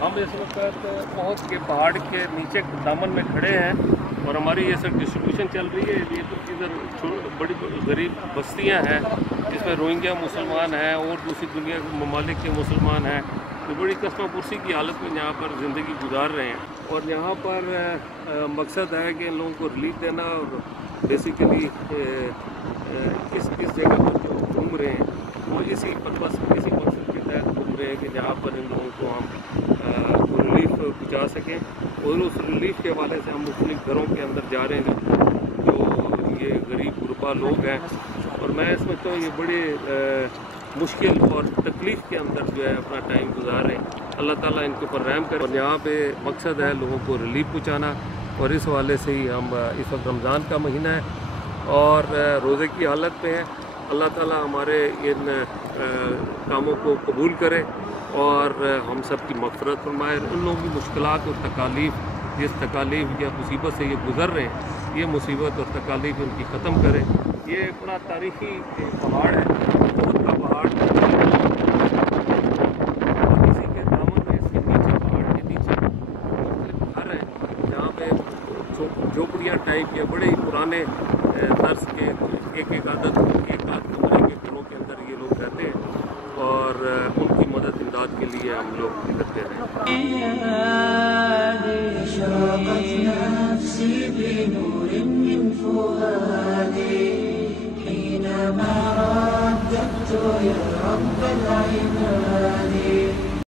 हम इस वक्त बहुत के पहाड़ के नीचे दामन में खड़े हैं और हमारी ये सब डिस्ट्रीब्यूशन चल रही है। ये तो इधर बड़ी गरीब बस्तियां हैं जिसमें रोहिंग्या मुसलमान हैं और दूसरी दुनिया के ममालिक के मुसलमान हैं, तो बड़ी कस्मा पुरसी की हालत में यहाँ पर ज़िंदगी गुजार रहे हैं। और यहाँ पर मकसद है कि इन लोगों को रिलीफ देना और बेसिकली किस जगह पर जो घूम रहे हैं वो इसी पर्पस इसी मकसद के तहत घूम रहे हैं कि जहाँ पर इन लोगों को हम रिलीफ पहुँचा सकें। और उस रिलीफ के हवाले से हम मुख्तलिफ घरों के अंदर जा रहे हैं जो ये गरीब गुरबा लोग हैं। और मैं समझता हूँ ये बड़े मुश्किल और तकलीफ़ के अंदर जो है अपना टाइम गुजार रहे हैं। अल्लाह ताला इनके ऊपर रहम करे। और यहाँ पे मकसद है लोगों को रिलीफ पहुँचाना, और इस हवाले से ही हम इस वक्त रमज़ान का महीना है और रोज़े की हालत में है। अल्लाह ताला हमारे इन कामों को कबूल करे और हम सब की मग़फ़िरत फरमाए। उन लोगों की मुश्किलात और तकालीफ़, जिस तकालीफ़ या मुसीबत से ये गुज़र रहे हैं, ये मुसीबत और तकालीफ़ उनकी ख़त्म करे। ये बड़ा तारीख़ी पहाड़ है, बहुत का पहाड़, और इसी के दामन में इसके नीचे पहाड़ के नीचे मुख्तलिफ घर हैं जहाँ पे झोपड़ियाँ टाइप के बड़े ही पुराने तर्ज के एक आध कमरे के घरों के अंदर ये लोग रहते हैं और उनकी मदद इमदाद के लिए हम लोग करते حينما رددت يا رب العباد